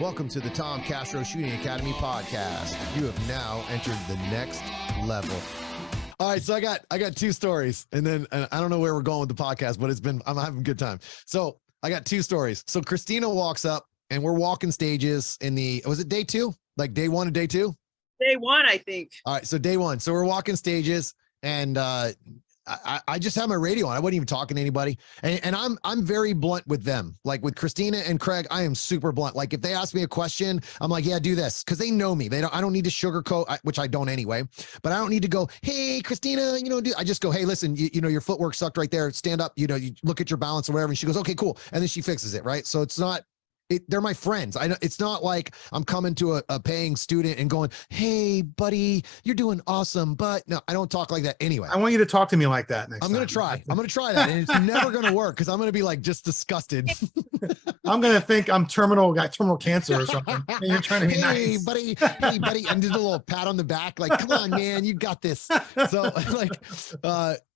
Welcome to the Tom Castro Shooting Academy podcast. You have now entered the next level. All right, so I got two stories, and then I don't know where we're going with the podcast, but I'm having a good time. So I got two stories. So Christina walks up, and we're walking stages was it day two? Like day one and day two? Day one, I think. All right, so day one. So we're walking stages, and I just have my radio on. I wasn't even talking to anybody. And I'm very blunt with them. Like with Christina and Craig, I am super blunt. Like if they ask me a question, I'm like, yeah, do this. Cause they know me. I don't need to sugarcoat, which I don't anyway, but I don't need to go, hey, Christina, I just go, hey, listen, your footwork sucked right there. Stand up, you look at your balance or whatever. And she goes, okay, cool. And then she fixes it. Right. So it's not, they're my friends. It's not like I'm coming to a paying student and going, hey, buddy, you're doing awesome. But no, I don't talk like that anyway. I want you to talk to me like that next time. I'm going to try that. And it's never going to work because I'm going to be like just disgusted. I'm going to think I'm got terminal cancer or something. And you're trying to be nice. Buddy. Hey, buddy. And did a little pat on the back. Like, come on, man, you got this. So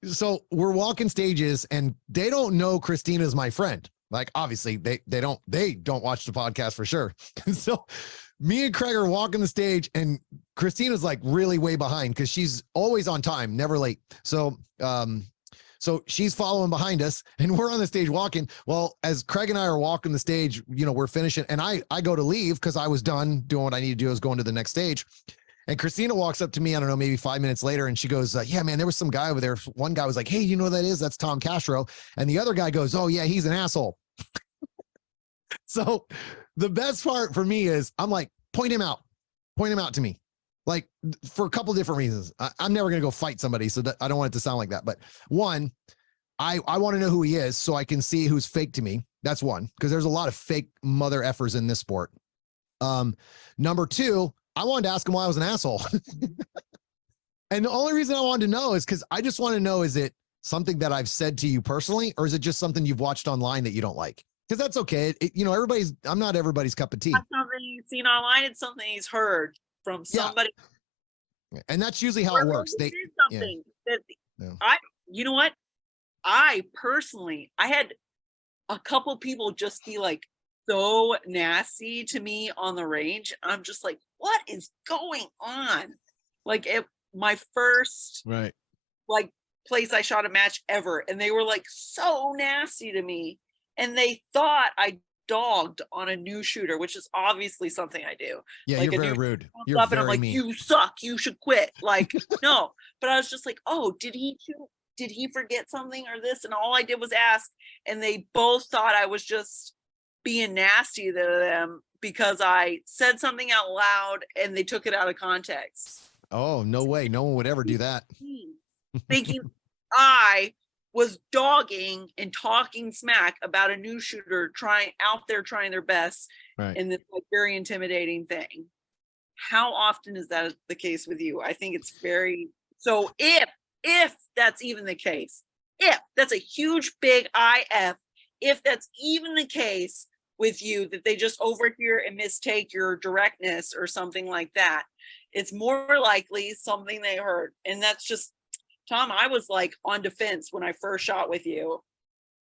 so we're walking stages and they don't know Christina's my friend. Like, obviously they don't watch the podcast for sure. And so me and Craig are walking the stage and Christina's like really way behind because she's always on time, never late. So she's following behind us and we're on the stage walking. Well, as Craig and I are walking the stage, we're finishing and I go to leave because I was done doing what I need to do. I was going to the next stage. And Christina walks up to me, I don't know, maybe 5 minutes later, and she goes, yeah, man, there was some guy over there. One guy was like, hey, you know who that is? That's Tom Castro. And the other guy goes, oh, yeah, he's an asshole. So the best part for me is I'm like, point him out to me. Like for a couple different reasons. I'm never going to go fight somebody, so that I don't want it to sound like that. But one, I want to know who he is so I can see who's fake to me. That's one, because there's a lot of fake mother effers in this sport. Number two, I wanted to ask him why I was an asshole. And the only reason I wanted to know is because I just want to know, is it something that I've said to you personally, or is it just something you've watched online that you don't like? Because that's okay. I'm not everybody's cup of tea. That's something he's seen online. It's something he's heard from somebody. Yeah. And that's usually how it works. They did something that you know what? I personally, I had a couple people just be like so nasty to me on the range. I'm just like, what is going on? Like my first place I shot a match ever, and they were like so nasty to me, and they thought I dogged on a new shooter, which is obviously something I do. Yeah, like you're very rude. You're up very and I'm like, mean. you suck. You should quit. Like, no. But I was just like, oh, did he forget something or this? And all I did was ask, and they both thought I was just being nasty to them because I said something out loud and they took it out of context. Oh, no way. No one would ever do that. Thinking I was dogging and talking smack about a new shooter trying their best in this like very intimidating thing. How often is that the case with you? I think it's very, so if that's even the case, if that's a huge big if that's even the case with you, that they just overhear and mistake your directness or something like that, it's more likely something they heard. And that's just, Tom, I was like on defense when I first shot with you.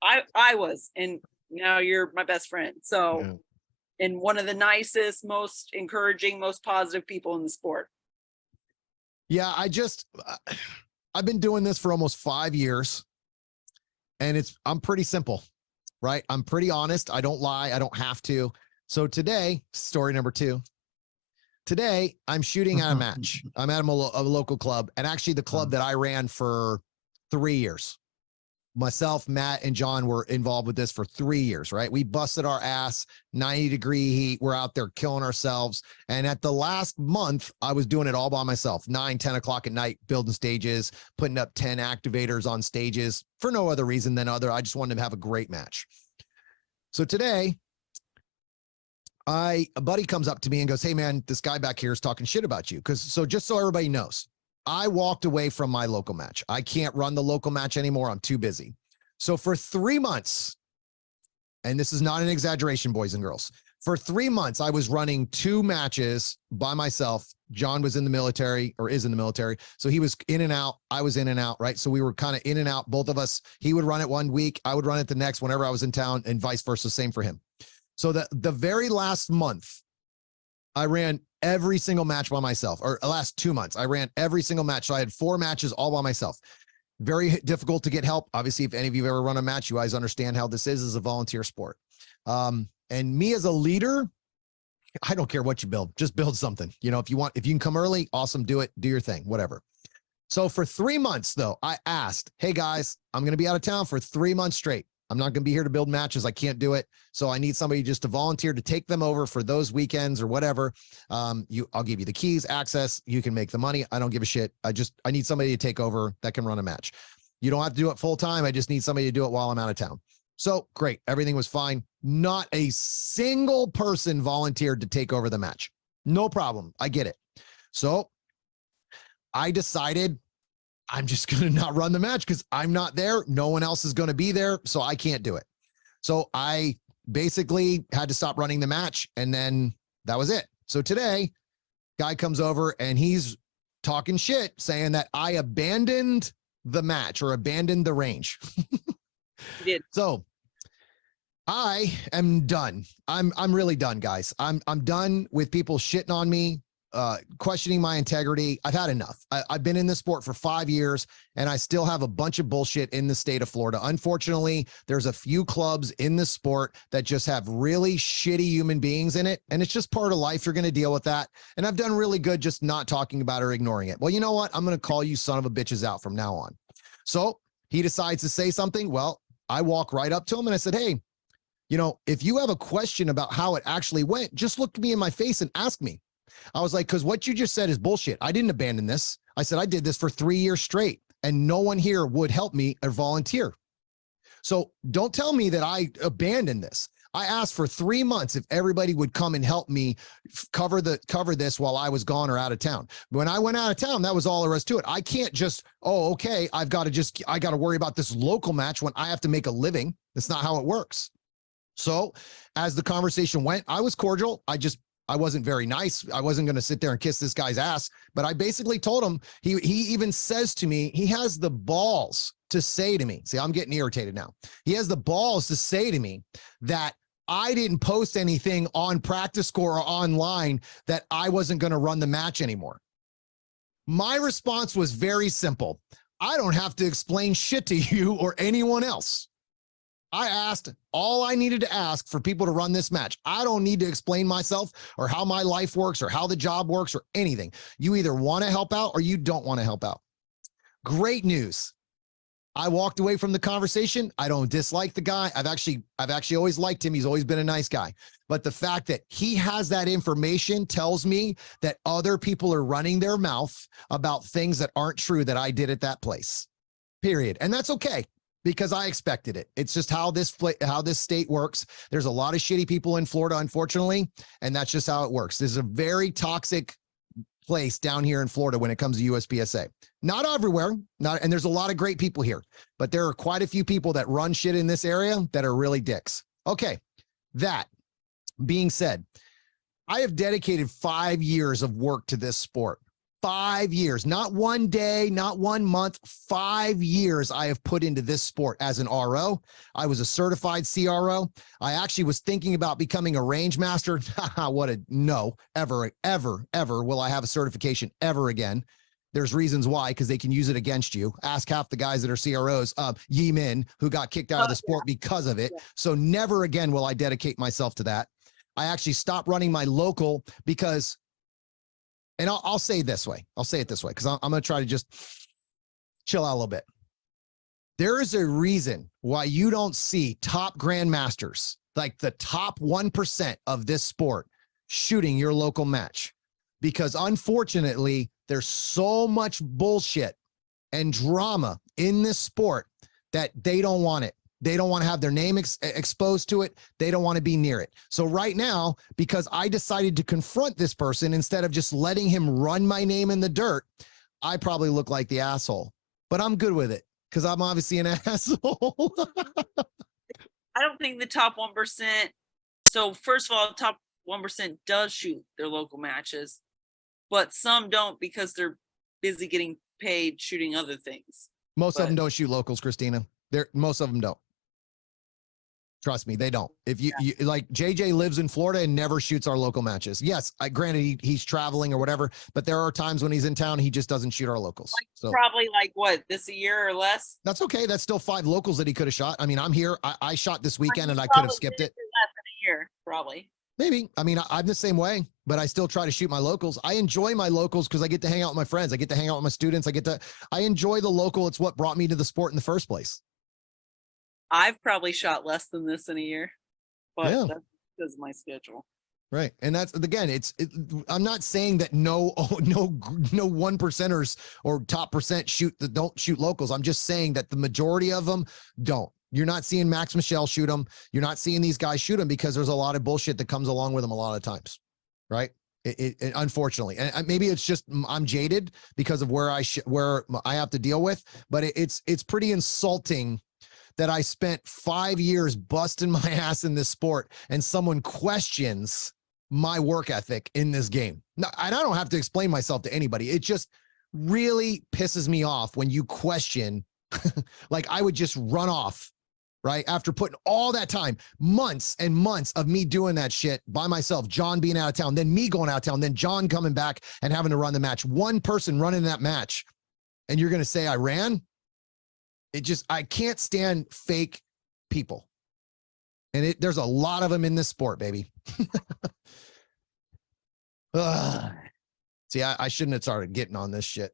I was, and now you're my best friend. So, and one of the nicest, most encouraging, most positive people in the sport. Yeah, I've been doing this for almost 5 years, and I'm pretty simple, right? I'm pretty honest. I don't lie. I don't have to. So today, story number 2. Today, I'm shooting at a match. I'm at a local club, and actually the club that I ran for 3 years. Myself, Matt, and John were involved with this for 3 years, right? We busted our ass, 90-degree heat. We're out there killing ourselves. And at the last month, I was doing it all by myself, 9, 10 o'clock at night, building stages, putting up 10 activators on stages for no other reason than I just wanted to have a great match. So today, a buddy comes up to me and goes, hey man, this guy back here is talking shit about you. So just so everybody knows, I walked away from my local match. I can't run the local match anymore. I'm too busy. So for 3 months, and this is not an exaggeration, boys and girls, for 3 months, I was running 2 matches by myself. John was in the military, or is in the military. So he was in and out. I was in and out, right? So we were kind of in and out, both of us. He would run it one week. I would run it the next whenever I was in town, and vice versa. Same for him. So the very last month, I ran every single match by myself, or last 2 months, I ran every single match. So I had 4 matches all by myself. Very difficult to get help. Obviously, if any of you have ever run a match, you guys understand how this is as a volunteer sport. And me as a leader, I don't care what you build, just build something. You know, if you can come early, awesome, do it, do your thing, whatever. So for 3 months though, I asked, hey guys, I'm going to be out of town for 3 months straight. I'm not going to be here to build matches. I can't do it. So I need somebody just to volunteer to take them over for those weekends or whatever. I'll give you the keys, access. You can make the money. I don't give a shit. I need somebody to take over that can run a match. You don't have to do it full time. I just need somebody to do it while I'm out of town. So great. Everything was fine. Not a single person volunteered to take over the match. No problem. I get it. So I decided I'm just going to not run the match because I'm not there. No one else is going to be there. So I can't do it. So I basically had to stop running the match. And then that was it. So today, guy comes over and he's talking shit, saying that I abandoned the match or abandoned the range. You did. So I am done. I'm really done, guys. I'm done with people shitting on me, questioning my integrity. I've had enough. I've been in this sport for 5 years and I still have a bunch of bullshit in the state of Florida. Unfortunately, there's a few clubs in the sport that just have really shitty human beings in it. And it's just part of life. You're going to deal with that. And I've done really good just not talking about it or ignoring it. Well, you know what? I'm going to call you son of a bitches out from now on. So he decides to say something. Well, I walk right up to him and I said, hey, you know, if you have a question about how it actually went, just look me in my face and ask me. I was like, because what you just said is bullshit. I didn't abandon this. I said, I did this for 3 years straight and no one here would help me or volunteer. So don't tell me that I abandoned this. I asked for 3 months if everybody would come and help me cover this while I was gone or out of town. When I went out of town, that was all there was to it. I can't just, oh, okay, I got to worry about this local match when I have to make a living. That's not how it works. So as the conversation went, I was cordial. I wasn't very nice. I wasn't going to sit there and kiss this guy's ass, but I basically told him, he even says to me, he has the balls to say to me, see, I'm getting irritated now. He has the balls to say to me that I didn't post anything on Practice Score or online that I wasn't going to run the match anymore. My response was very simple. I don't have to explain shit to you or anyone else. I asked all I needed to ask for people to run this match. I don't need to explain myself or how my life works or how the job works or anything. You either want to help out or you don't want to help out. Great news. I walked away from the conversation. I don't dislike the guy. I've actually always liked him. He's always been a nice guy. But the fact that he has that information tells me that other people are running their mouth about things that aren't true that I did at that place. Period. And that's okay, because I expected it. It's just how this state works. There's a lot of shitty people in Florida, unfortunately, and that's just how it works. This is a very toxic place down here in Florida when it comes to USPSA. Not everywhere, and there's a lot of great people here, but there are quite a few people that run shit in this area that are really dicks. Okay, that being said, I have dedicated 5 years of work to this sport. 5 years, not 1 day, not 1 month, 5 years I have put into this sport as an RO. I was a certified CRO. I actually was thinking about becoming a range master. No, ever will I have a certification ever again. There's reasons why, because they can use it against you. Ask half the guys that are CROs, Yi Min, who got kicked out of the sport because of it. So never again will I dedicate myself to that. I actually stopped running my local because, and I'll say it this way. I'll say it this way, because I'm going to try to just chill out a little bit. There is a reason why you don't see top grandmasters, like the top 1% of this sport, shooting your local match. Because unfortunately, there's so much bullshit and drama in this sport that they don't want it. They don't want to have their name exposed to it. They don't want to be near it. So right now, because I decided to confront this person instead of just letting him run my name in the dirt, I probably look like the asshole, but I'm good with it because I'm obviously an asshole. I don't think the top 1%. So first of all, the top 1% does shoot their local matches, but some don't because they're busy getting paid shooting other things. Most of them don't shoot locals, Christina. Most of them don't. Trust me, they don't. If you like, JJ lives in Florida and never shoots our local matches. Yes, granted he's traveling or whatever, but there are times when he's in town, he just doesn't shoot our locals. Like, so probably like what, this a year or less? That's okay. That's still 5 locals that he could have shot. I mean, I'm here. I shot this weekend and I could have skipped it. Less than a year, probably. Maybe. I mean, I'm the same way, but I still try to shoot my locals. I enjoy my locals because I get to hang out with my friends. I get to hang out with my students. I enjoy the local. It's what brought me to the sport in the first place. I've probably shot less than this in a year, but Yeah. that's because of my schedule. Right. And that's, again, I'm not saying that no 1%ers or top percent don't shoot locals. I'm just saying that the majority of them don't. You're not seeing Max Michel shoot them. You're not seeing these guys shoot them because there's a lot of bullshit that comes along with them a lot of times. Right. It unfortunately, and maybe it's just I'm jaded because of where I have to deal with, but it's pretty insulting that I spent 5 years busting my ass in this sport and someone questions my work ethic in this game. No, and I don't have to explain myself to anybody. It just really pisses me off when you question, like I would just run off, right? After putting all that time, months and months of me doing that shit by myself, John being out of town, then me going out of town, then John coming back and having to run the match. One person running that match. And you're going to say I ran? I can't stand fake people. And there's a lot of them in this sport, baby. See, I shouldn't have started getting on this shit.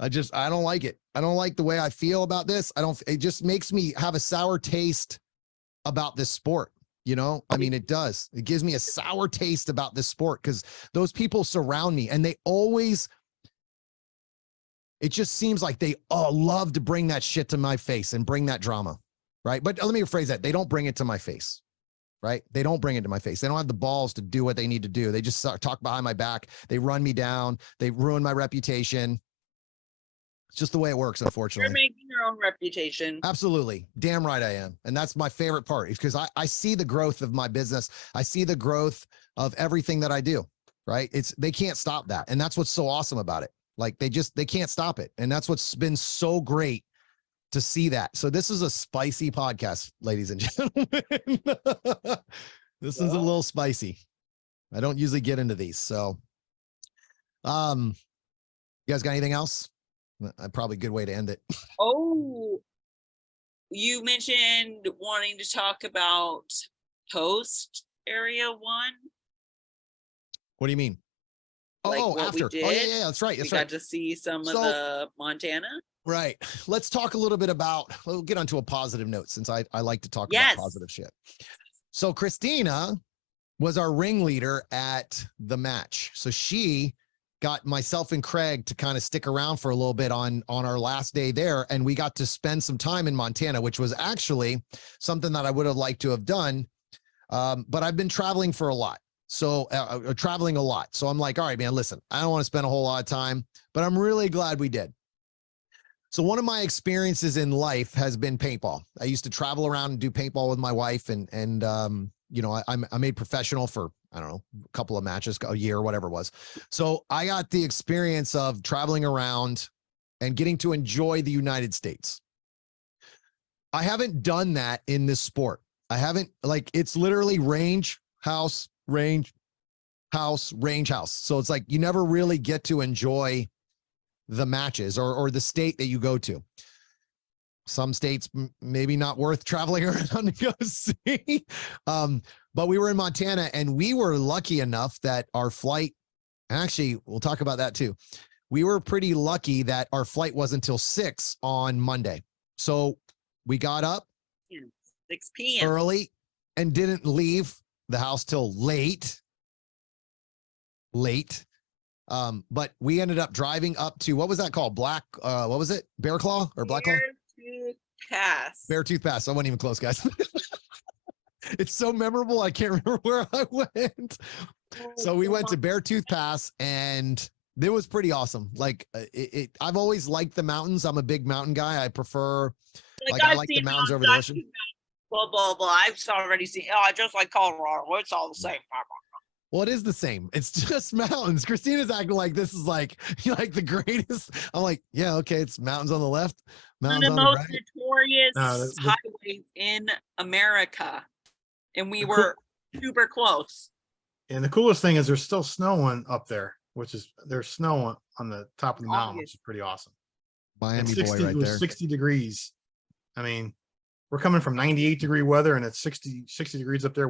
I don't like it. I don't like the way I feel about this. It just makes me have a sour taste about this sport. You know, I mean, it does. It gives me a sour taste about this sport because those people surround me and it just seems like they love to bring that shit to my face and bring that drama. Right. But let me rephrase that. They don't bring it to my face. Right. They don't bring it to my face. They don't have the balls to do what they need to do. They just talk behind my back. They run me down. They ruin my reputation. It's just the way it works, unfortunately. You're making your own reputation. Absolutely. Damn right I am. And that's my favorite part is because I see the growth of my business. I see the growth of everything that I do. Right. They can't stop that. And that's what's so awesome about it. Like they can't stop it. And that's what's been so great to see that. So this is a spicy podcast, ladies and gentlemen. This is a little spicy. I don't usually get into these. So, you guys got anything else? Probably a good way to end it. Oh, you mentioned wanting to talk about Post Area 1. What do you mean? Like after. Oh, yeah, that's right. We got to see some of the Montana. Right. Let's talk a little bit we'll get onto a positive note since I like to talk about positive shit. So Christina was our ringleader at the match. So she got myself and Craig to kind of stick around for a little bit on our last day there. And we got to spend some time in Montana, which was actually something that I would have liked to have done. But I've been traveling for a lot. So traveling a lot. So I'm like, all right, man, listen, I don't want to spend a whole lot of time, but I'm really glad we did. So one of my experiences in life has been paintball. I used to travel around and do paintball with my wife and you know, I made professional for, I don't know, a couple of matches, a year, whatever it was. So I got the experience of traveling around and getting to enjoy the United States. I haven't done that in this sport. I haven't, like, it's literally range, house, range, house, range, house. So it's like, you never really get to enjoy the matches or the state that you go to. Some states maybe not worth traveling around to go see. But we were in Montana and we were lucky enough that our flight, and actually we'll talk about that too. We were pretty lucky that our flight wasn't until 6 on Monday. So we got up 6 p.m. early and didn't leave the house till late. But we ended up driving up to, what was that called? What was it? Bear Claw or Black Claw? Beartooth Pass. Beartooth Pass. I wasn't even close, guys. It's so memorable. I can't remember where I went. So we went to Beartooth Pass and it was pretty awesome. Like I've always liked the mountains. I'm a big mountain guy. I prefer, I like the mountains over the ocean. Blah, blah, blah. I've already seen, just like Colorado. It's all the same. Well, it is the same. It's just mountains. Christina's acting like this is like the greatest. I'm like, yeah, okay, it's mountains on the left, mountains on the right. One of the most notorious highways place in America, and we were super close. And the coolest thing is there's still snowing up there, there's snow on the top of the mountain, which is pretty awesome. Miami And 60, boy right it was there. 60 degrees. I mean, we're coming from 98-degree weather, and it's 60 degrees up there.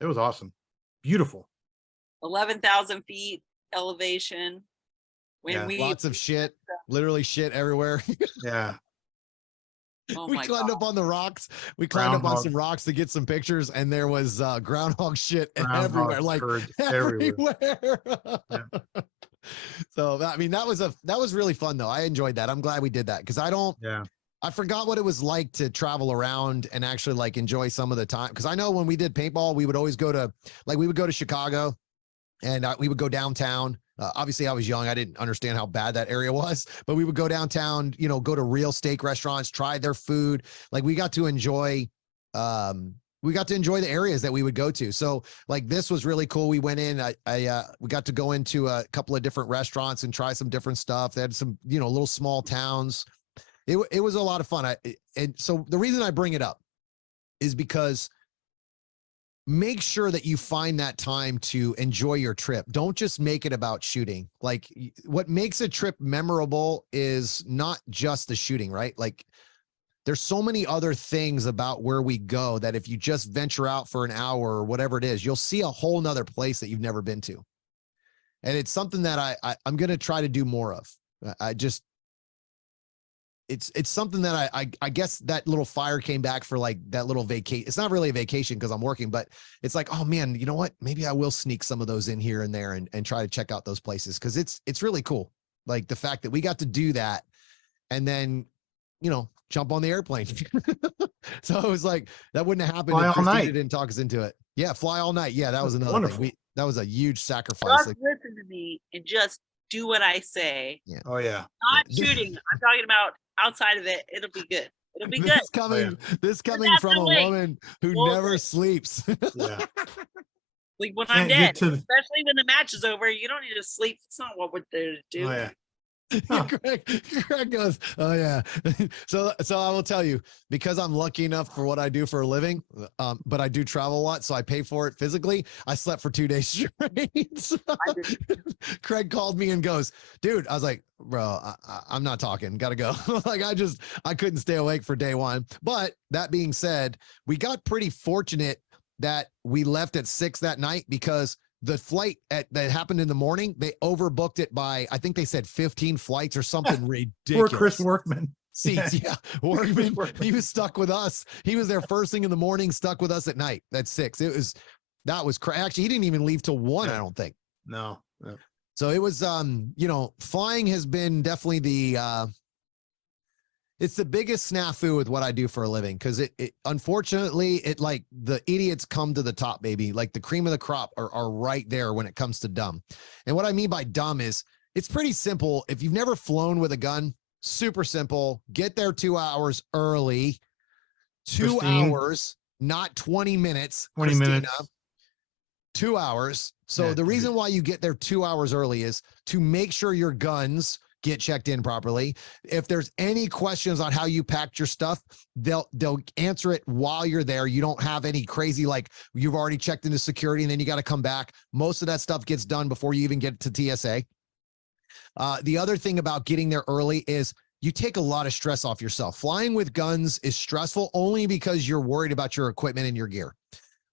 It was awesome, beautiful. 11,000 feet elevation. Yeah. Lots of shit, literally shit everywhere. Yeah. Oh We my climbed God. up on the rocks. We climbed up on Groundhog. some rocks to get some pictures, and there was groundhog shit Groundhog everywhere, like turd everywhere. Yeah. So I mean, that was really fun though. I enjoyed that. I'm glad we did that because I forgot what it was like to travel around and actually like enjoy some of the time. Because I know when we did paintball, we would always go to Chicago, and we would go downtown. Obviously, I was young. I didn't understand how bad that area was, but we would go downtown, go to real steak restaurants, try their food. Like we got to enjoy the areas that we would go to. So like this was really cool. We went in, we got to go into a couple of different restaurants and try some different stuff. They had some, little small towns. It was a lot of fun. And so the reason I bring it up is because make sure that you find that time to enjoy your trip. Don't just make it about shooting. Like what makes a trip memorable is not just the shooting, right? Like there's so many other things about where we go that if you just venture out for an hour or whatever it is, you'll see a whole nother place that you've never been to. And it's something that I'm going to try to do more of. It's something that I guess that little fire came back for like that little vacation. It's not really a vacation because I'm working, but it's like, oh man, you know what? Maybe I will sneak some of those in here and there and try to check out those places. Cause it's really cool. Like the fact that we got to do that and then, jump on the airplane. So it was like, that wouldn't have happened if Christina didn't talk us into it. Yeah. Fly all night. Yeah. That was another wonderful thing. That was a huge sacrifice. Just listen to me and just do what I say. Yeah. Oh yeah. Not shooting. I'm talking about outside of it. It'll be good. It'll be good. This coming from a woman who never sleeps. Yeah. Like when I'm dead, especially when the match is over, you don't need to sleep. It's not what we're there to do. Oh yeah. Huh. Craig goes, oh yeah. So I will tell you, because I'm lucky enough for what I do for a living, but I do travel a lot, so I pay for it physically. I slept for 2 days straight. Craig called me and goes, dude, I was like, bro, I'm not talking, gotta go. Like I couldn't stay awake for day one. But that being said, we got pretty fortunate that we left at 6 that night because the flight that happened in the morning, they overbooked it by, I think they said 15 flights or something ridiculous. Poor Chris Workman. Seats, yeah. Workman, he was stuck with us. He was there first thing in the morning, stuck with us at night. That's 6. That was crazy. Actually, he didn't even leave till 1, I don't think. No. So it was, flying has been definitely it's the biggest snafu with what I do for a living. Cause it unfortunately, like the idiots come to the top, baby. Like the cream of the crop are right there when it comes to dumb. And what I mean by dumb is it's pretty simple. If you've never flown with a gun, super simple, get there 2 hours early, 2 hours, not 20 minutes, 20 minutes, 2 hours. So the reason why you get there 2 hours early is to make sure your guns get checked in properly. If there's any questions on how you packed your stuff, they'll answer it while you're there. You don't have any crazy, like you've already checked into security and then you got to come back. Most of that stuff gets done before you even get to TSA. The other thing about getting there early is you take a lot of stress off yourself. Flying with guns is stressful only because you're worried about your equipment and your gear.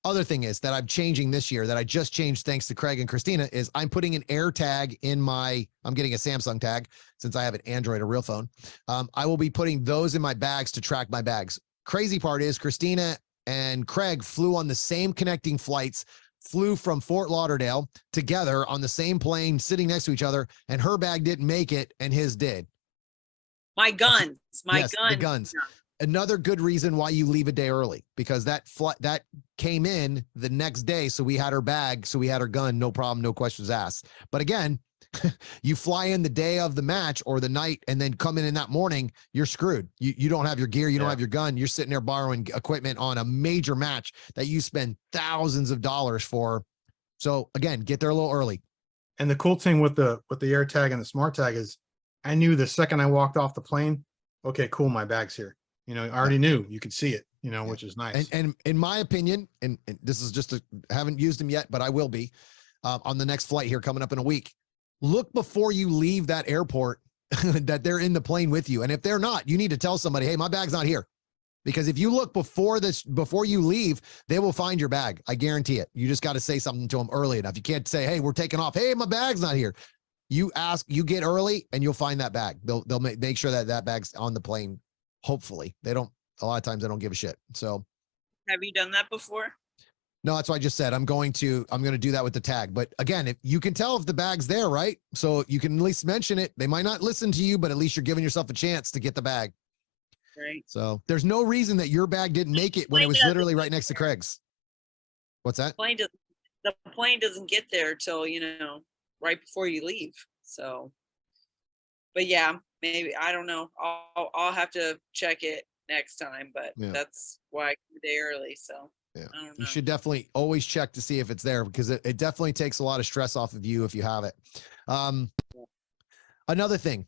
Other thing is that I'm changing this year, that I just changed thanks to Craig and Christina, is I'm putting an Air tag in I'm getting a Samsung tag since I have an Android, a real phone. I will be putting those in my bags to track my bags. Crazy part is Christina and Craig flew on the same connecting flights, flew from Fort Lauderdale together on the same plane, sitting next to each other, and her bag didn't make it and his did. My guns, the guns. Another good reason why you leave a day early, because that came in the next day. So we had her bag. So we had her gun. No problem. No questions asked. But again, you fly in the day of the match or the night and then come in that morning, you're screwed. You don't have your gear. You don't have your gun. You're sitting there borrowing equipment on a major match that you spend thousands of dollars for. So again, get there a little early. And the cool thing with the Air tag and the smart tag is I knew the second I walked off the plane, okay, cool, my bag's here. I already knew. You could see it. which is nice. And in my opinion, and this is just haven't used them yet, but I will be on the next flight here coming up in a week. Look before you leave that airport that they're in the plane with you. And if they're not, you need to tell somebody, hey, my bag's not here. Because if you look before you leave, they will find your bag. I guarantee it. You just got to say something to them early enough. You can't say, hey, we're taking off. Hey, my bag's not here. You get early and you'll find that bag. They'll make sure that bag's on the plane. Hopefully a lot of times they don't give a shit. So have you done that before? No, that's what I just said. I'm going to do that with the tag. But again, if you can tell if the bag's there, right? So you can at least mention it. They might not listen to you, but at least you're giving yourself a chance to get the bag. Right. So there's no reason that your bag didn't make it when it was literally right next to Craig's. What's that? The plane doesn't get there till, right before you leave. So, but yeah, maybe, I don't know. I'll have to check it next time, but that's why I came a day early. So yeah, I don't know. You should definitely always check to see if it's there, because it definitely takes a lot of stress off of you if you have it. Another thing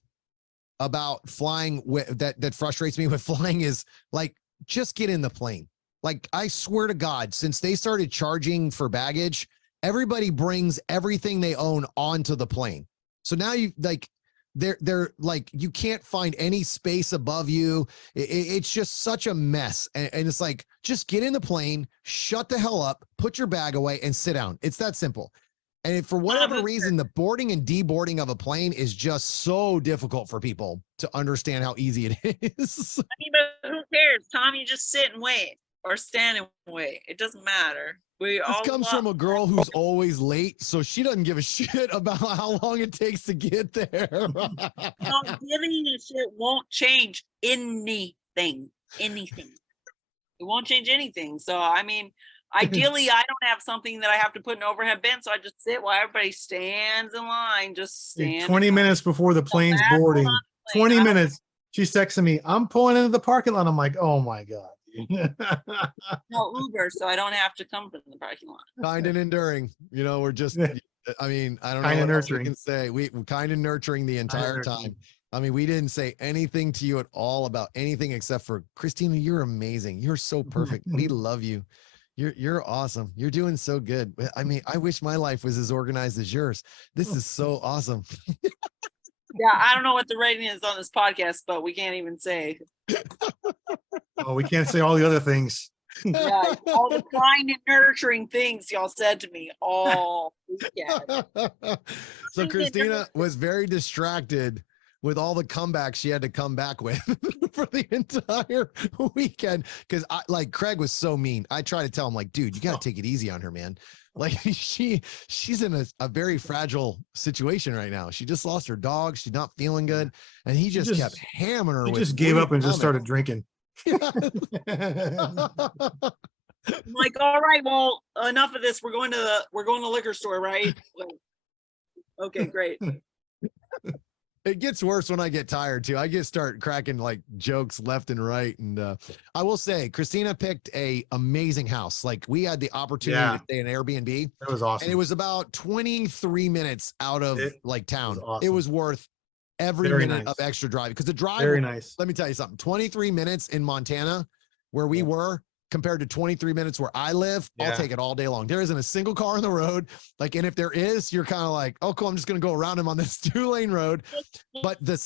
about flying that frustrates me with flying is, like, just get in the plane. Like, I swear to God, since they started charging for baggage, everybody brings everything they own onto the plane. So now they're like, you can't find any space above you. It's just such a mess. And it's like, just get in the plane, shut the hell up, put your bag away and sit down. It's that simple. And for whatever reason, the boarding and deboarding of a plane is just so difficult for people to understand how easy it is. I mean, but who cares, Tom? You just sit and wait or stand and wait. It doesn't matter. This comes from a girl who's always late, so she doesn't give a shit about how long it takes to get there. Giving a shit won't change anything. It won't change anything. So, I mean, ideally, I don't have something that I have to put in overhead bin, so I just sit while everybody stands in line. Just stand. 20 minutes before the plane's boarding. 20 minutes. She's texting me, I'm pulling into the parking lot. I'm like, oh my God. No Uber, so I don't have to come from the parking lot. Kind and enduring. We're just, I mean, I don't know what else we can say. We're kind of nurturing the entire time. I mean, we didn't say anything to you at all about anything except for, Christina, you're amazing. You're so perfect. We love you. You're awesome. You're doing so good. I mean, I wish my life was as organized as yours. This is so awesome. Yeah, I don't know what the rating is on this podcast, but we can't even say. Oh, we can't say all the other things. Yeah, all the kind and nurturing things y'all said to me all weekend. So Christina was very distracted with all the comebacks she had to come back with for the entire weekend. Because Craig was so mean. I try to tell him, like, dude, you got to take it easy on her, man. Like, she's in a very fragile situation right now. She just lost her dog. She's not feeling good. And he just kept hammering her. He just gave up and just started drinking. I'm like, all right, well, enough of this. We're going to the liquor store, right? Okay, great. It gets worse when I get tired too. I start cracking like jokes left and right. And I will say, Christina picked a amazing house. Like, we had the opportunity to stay in Airbnb. It was awesome. And it was about 23 minutes out of town. Awesome. It was worth every minute of extra driving, because the drive, very nice. Let me tell you something. 23 minutes in Montana, where we were, compared to 23 minutes where I live, I'll take it all day long. There isn't a single car on the road. Like, and if there is, you're kind of like, oh, cool, I'm just going to go around him on this 2-lane road. But the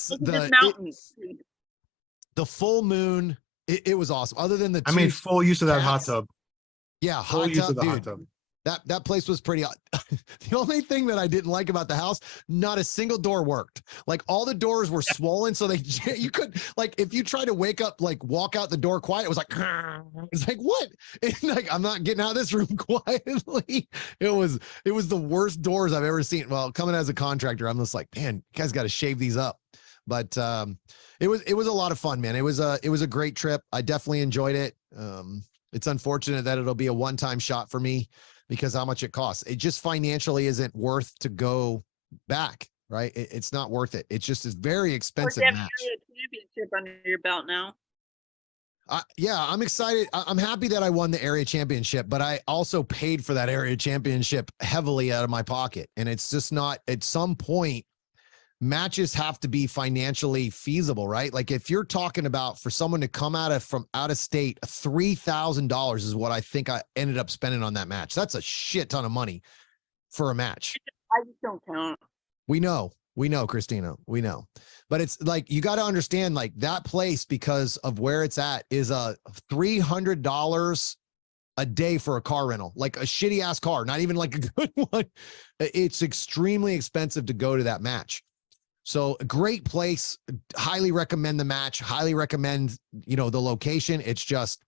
full moon, it was awesome. Other than the, I made full use of that hot tub. Yeah, full use of the hot tub. That place was pretty. The only thing that I didn't like about the house, not a single door worked. Like, all the doors were swollen, so you could, like, if you try to walk out the door quiet, it was like, it's like, what? It's like, I'm not getting out of this room quietly. It was the worst doors I've ever seen. Well, coming as a contractor, I'm just like, man, you guys got to shave these up. But it was a lot of fun, man. It was a great trip. I definitely enjoyed it. It's unfortunate that it'll be a one-time shot for me, because how much it costs. It just financially isn't worth to go back, right? It's not worth it. It's just a very expensive match. Championship under your belt now. Yeah, I'm excited. I'm happy that I won the area championship, but I also paid for that area championship heavily out of my pocket. And it's just not, at some point, matches have to be financially feasible, right? Like if you're talking about for someone to come from out of state, $3,000 is what I think I ended up spending on that match. That's a shit ton of money for a match. I just don't count. We know, Christina, we know, but it's like, you got to understand, like that place, because of where it's at, is a $300 a day for a car rental, like a shitty ass car, not even like a good one. It's extremely expensive to go to that match. So a great place. Highly recommend the match. Highly recommend, the location. It's just,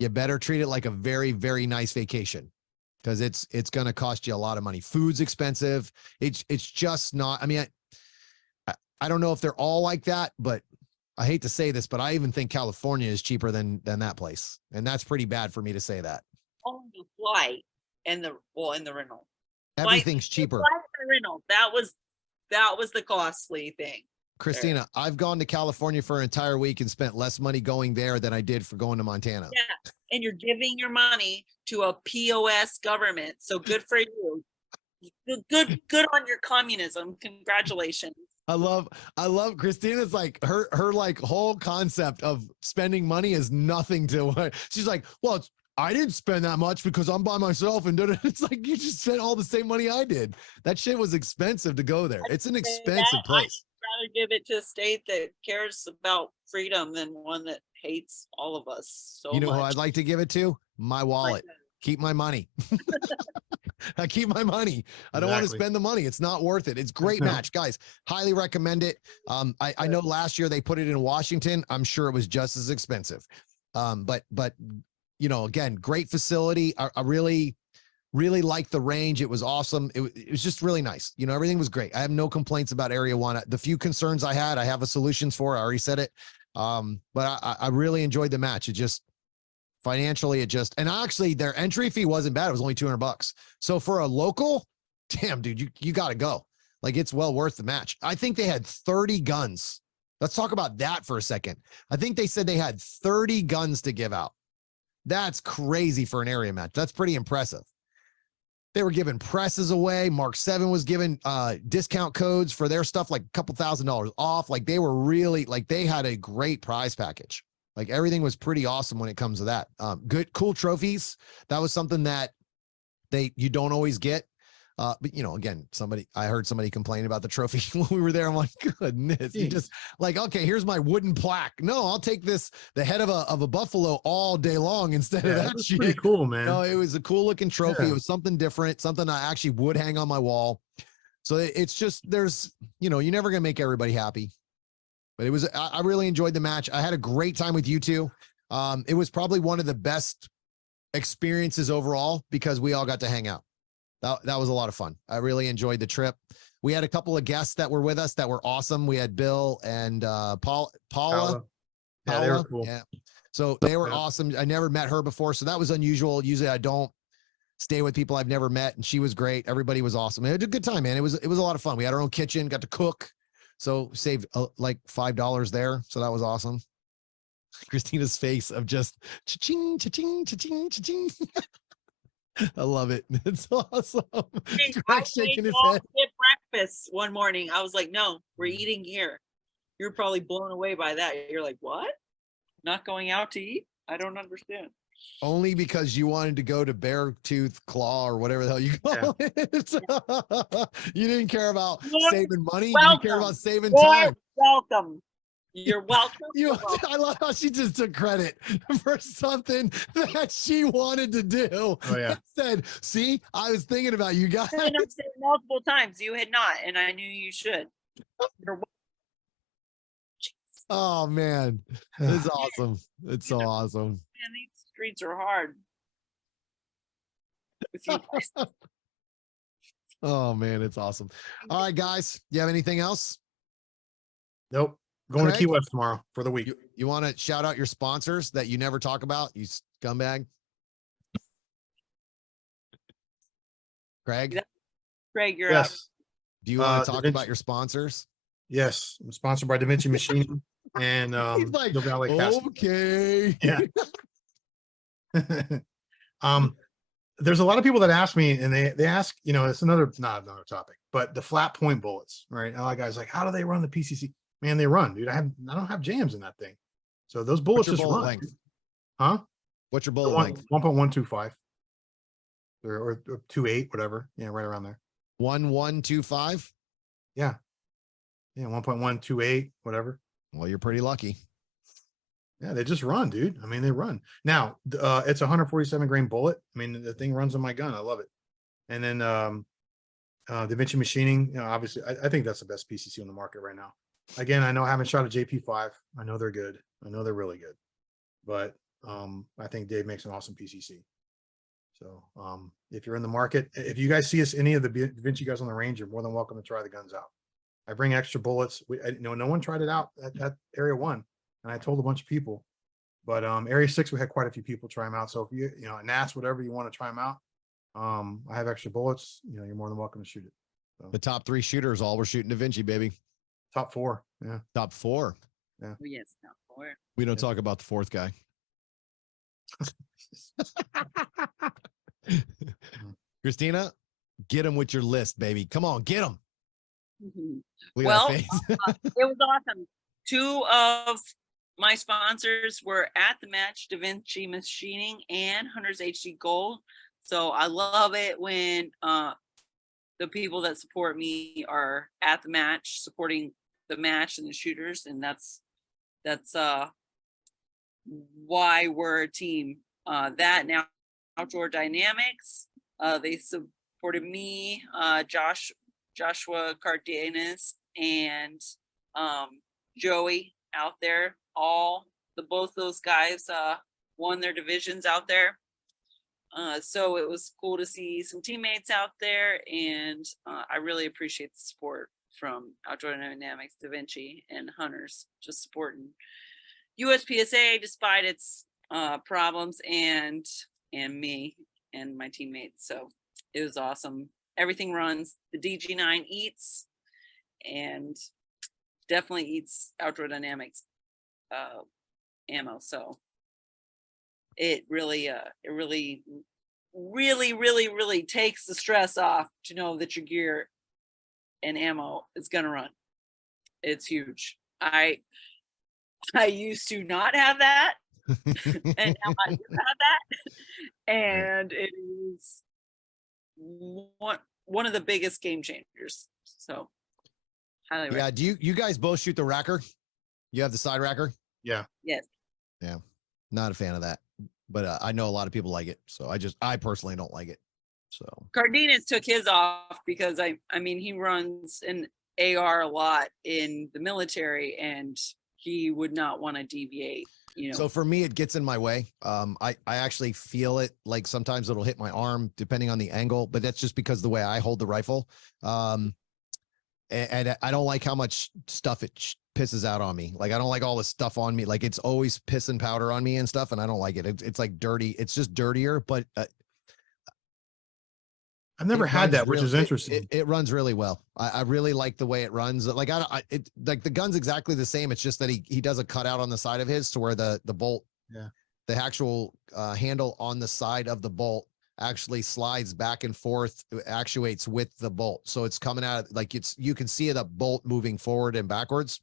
you better treat it like a very, very nice vacation, because it's going to cost you a lot of money. Food's expensive. It's just not, I mean, I don't know if they're all like that, but I hate to say this, but I even think California is cheaper than that place. And that's pretty bad for me to say that. On the flight and the rental. Everything's cheaper. Flight and the rental. That was the costly thing. Christina, I've gone to California for an entire week and spent less money going there than I did for going to Montana. Yeah. And you're giving your money to a POS government. So good for you. Good on your communism. Congratulations. I love Christina's like her like whole concept of spending money is nothing to her. She's like, well, I didn't spend that much because I'm by myself, and it's like, you just spent all the same money I did. That shit was expensive to go there. It's an expensive place. I'd rather give it to a state that cares about freedom than one that hates all of us so much. Who I'd like to give it to? My wallet. Keep my money. I keep my money. I don't want to spend the money. It's not worth it. It's a great match, guys. Highly recommend it. I know last year they put it in Washington. I'm sure it was just as expensive. But again, great facility. I really liked the range. It was awesome. It was just really nice. Everything was great. I have no complaints about Area 1. The few concerns I had, I have a solutions for. I already said it. But I really enjoyed the match. It just, financially, and actually their entry fee wasn't bad. It was only $200. So for a local, damn, dude, you got to go. Like, it's well worth the match. I think they had 30 guns. Let's talk about that for a second. I think they said they had 30 guns to give out. That's crazy for an area match. That's pretty impressive. They were giving presses away. Mark 7 was giving discount codes for their stuff, like a couple $1,000s off. Like, they were really, like, they had a great prize package. Like, everything was pretty awesome when it comes to that. Good, cool trophies. That was something that you don't always get. But again, I heard somebody complain about the trophy when we were there. I'm like, goodness, you just like, okay, here's my wooden plaque. No, I'll take the head of a buffalo all day long instead of that shit. Pretty cool, man. No, it was a cool looking trophy. Yeah. It was something different, something I actually would hang on my wall. So it's just, you're never going to make everybody happy. But I really enjoyed the match. I had a great time with you two. It was probably one of the best experiences overall because we all got to hang out. That was a lot of fun. I really enjoyed the trip. We had a couple of guests that were with us that were awesome. We had Bill and Paula. Yeah, they were cool. Yeah. So they were awesome. I never met her before, so that was unusual. Usually I don't stay with people I've never met, and she was great. Everybody was awesome. It was a good time, man. It was a lot of fun. We had our own kitchen, got to cook. So saved like $5 there. So that was awesome. Christina's face of just cha-ching, cha-ching, cha-ching, cha-ching. I love it. It's awesome. I shaking his head. Breakfast one morning. I was like, no, we're eating here. You're probably blown away by that. You're like, what? Not going out to eat? I don't understand. Only because you wanted to go to Beartooth Claw or whatever the hell you call it. You didn't care about saving money. You care about saving time. Welcome. You're welcome. I love how she just took credit for something that she wanted to do. Oh yeah. Said, see, I was thinking about you guys. I said multiple times. You had not, and I knew you should. Oh man, it's awesome. It's so awesome. Man, these streets are hard. Oh man, it's awesome. All right, guys, you have anything else? Nope. Going to Key West tomorrow for the week. You want to shout out your sponsors that you never talk about, you scumbag? Craig? Craig, you're up. Do you want to talk about your sponsors? Yes. I'm sponsored by Da Vinci Machine and he's like, Valley okay. Yeah. there's a lot of people that ask me, and they ask, you know, it's not another topic, but the flat point bullets, right? And a lot of guys like, how do they run the PCC? Man, they run, dude. I don't have jams in that thing, so those bullets What's your just bullet run. length? Huh? What's your bullet length? 1.125 or 2.8, whatever. Yeah, right around there. 1.125. Yeah, 1.128, whatever. Well, you're pretty lucky. Yeah, they just run, dude. I mean, they run. Now, it's a 147 grain bullet. I mean, the thing runs on my gun. I love it. And then Da Vinci machining, you know, obviously, I think that's the best PCC on the market right now. Again, I know I haven't shot a JP5. I know they're good. I know they're really good. But I think Dave makes an awesome PCC. So if you're in the market, if you guys see us, any of the Da Vinci guys on the range, you're more than welcome to try the guns out. I bring extra bullets. No one tried it out at Area 1. And I told a bunch of people, but Area 6, we had quite a few people try them out. So if you know, Nats, whatever, you want to try them out, I have extra bullets. You know, you're more than welcome to shoot it. So. The top 3 shooters all were shooting Da Vinci, baby. Top 4, yeah. Top 4. Yeah. Oh, yes, top 4. We don't talk about the 4th guy. Christina, get him with your list, baby. Come on, get him. Well, it was awesome. 2 of my sponsors were at the match, Da Vinci Machining and Hunters HD Gold. So I love it when the people that support me are at the match, supporting the match and the shooters, and that's why we're a team. That now Outdoor Dynamics, they supported me, Joshua Cardenas, and Joey out there. Both those guys won their divisions out there. So it was cool to see some teammates out there, and I really appreciate the support from Outdoor Dynamics, Da Vinci, and Hunters, just supporting USPSA despite its problems, and me and my teammates. So it was awesome. Everything runs. The DG9 eats, and definitely eats Outdoor Dynamics ammo. So it really takes the stress off to know that your gear and ammo is gonna run. It's huge. I used to not have that, and now I do have that, and it is one of the biggest game changers. So highly recommend. Do you guys both shoot the racker? You have the side racker? Yeah. Yes. Yeah. Not a fan of that, but I know a lot of people like it. So I personally don't like it. So Cardenas took his off because I mean, he runs an AR a lot in the military, and he would not want to deviate, you know. So for me, it gets in my way. I actually feel it, like sometimes it'll hit my arm depending on the angle, but that's just because the way I hold the rifle. And I don't like how much stuff it pisses out on me. Like, I don't like all the stuff on me. Like, it's always piss and powder on me and stuff, and I don't like it. It's like dirty. It's just dirtier, but I've never had that, which is interesting. It runs really well. I really like the way it runs. Like, like the gun's exactly the same. It's just that he does a cutout on the side of his to where the bolt, the actual handle on the side of the bolt actually slides back and forth, actuates with the bolt. So it's coming out like you can see the bolt moving forward and backwards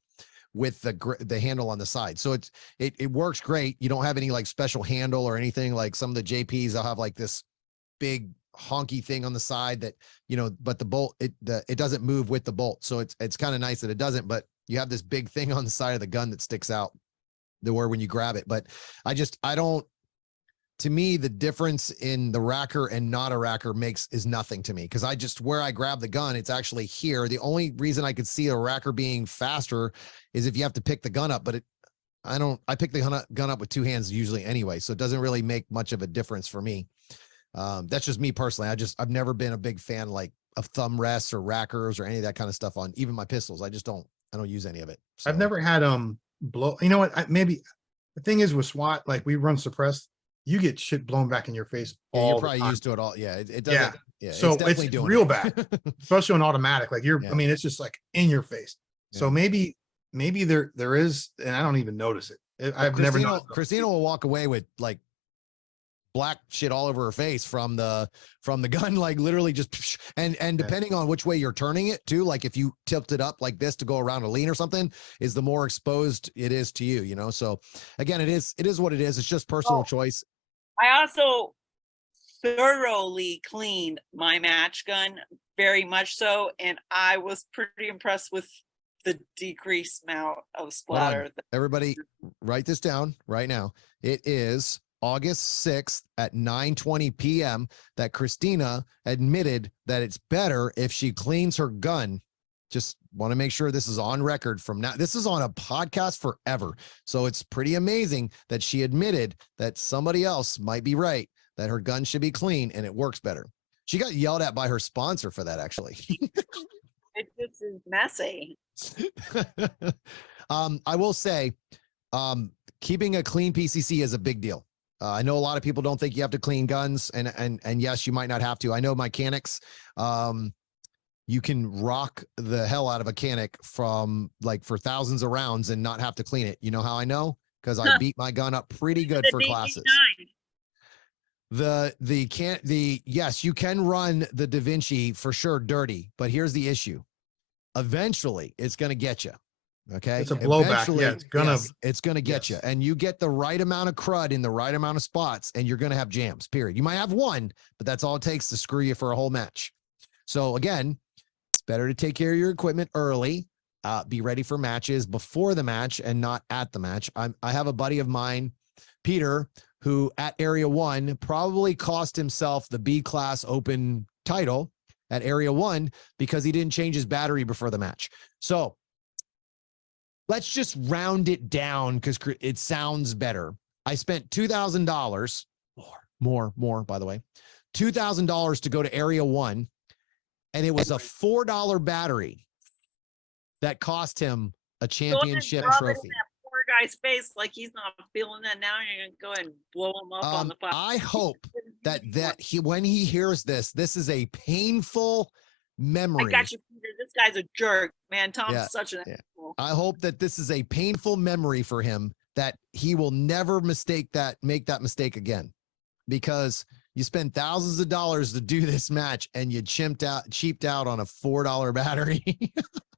with the handle on the side. So it works great. You don't have any like special handle or anything. Like some of the JPs, they'll have like this big honky thing on the side that, you know, but the bolt, it doesn't move with the bolt. So it's kind of nice that it doesn't, but you have this big thing on the side of the gun that sticks out where when you grab it. But to me, the difference in the racker and not a racker is nothing to me, because where I grab the gun, it's actually here. The only reason I could see a racker being faster is if you have to pick the gun up, but I pick the gun up with 2 hands usually anyway, so it doesn't really make much of a difference for me. That's just me personally. I've never been a big fan like of thumb rests or rackers or any of that kind of stuff on even my pistols. I don't use any of it. So. I've never had blow. You know what? Maybe the thing is with SWAT, like we run suppressed, you get shit blown back in your face. Yeah, you're probably used to it all. Yeah, it doesn't. Yeah, so it's doing real bad, especially on automatic. Like I mean, it's just like in your face. Yeah. So maybe there is, and I don't even notice it. I've never. Christina will walk away with like black shit all over her face from the gun, like literally just, and depending on which way you're turning it too, like if you tilt it up like this to go around a lean or something, is the more exposed it is to you, you know? So again, it is what it is. It's just personal choice. I also thoroughly cleaned my match gun, very much so, and I was pretty impressed with the decreased amount of splatter. Everybody write this down right now. It is August 6th at 9:20 p.m. that Christina admitted that it's better if she cleans her gun. Just want to make sure this is on record from now. This is on a podcast forever. So it's pretty amazing that she admitted that somebody else might be right, that her gun should be clean and it works better. She got yelled at by her sponsor for that, actually. It just is messy. I will say, keeping a clean PCC is a big deal. I know a lot of people don't think you have to clean guns, and yes, you might not have to. I know mechanics, you can rock the hell out of a canic from like for thousands of rounds and not have to clean it. You know how I know? Because I beat my gun up pretty good for classes. Yes, you can run the Da Vinci for sure dirty, but here's the issue. Eventually it's going to get you. Okay. It's a blowback. Eventually, Yeah, it's gonna get you, and you get the right amount of crud in the right amount of spots, and you're gonna have jams, period. You might have one, but that's all it takes to screw you for a whole match. So again, it's better to take care of your equipment early, be ready for matches before the match and not at the match. I have a buddy of mine, Peter, who at Area 1 probably cost himself the B class open title at Area 1 because he didn't change his battery before the match. So let's just round it down because it sounds better. I spent $2,000 more, by the way, $2,000 to go to Area 1, and it was a $4 battery that cost him a championship trophy. Poor guy's face, like he's not feeling that now. You're gonna go ahead and blow him up on the fire. I hope that when he hears this is a painful memory. I got you, Peter. This guy's a jerk, man. Tom's such an asshole. I hope that this is a painful memory for him, that he will never make that mistake again, because you spend thousands of dollars to do this match and you cheaped out on a $4 battery.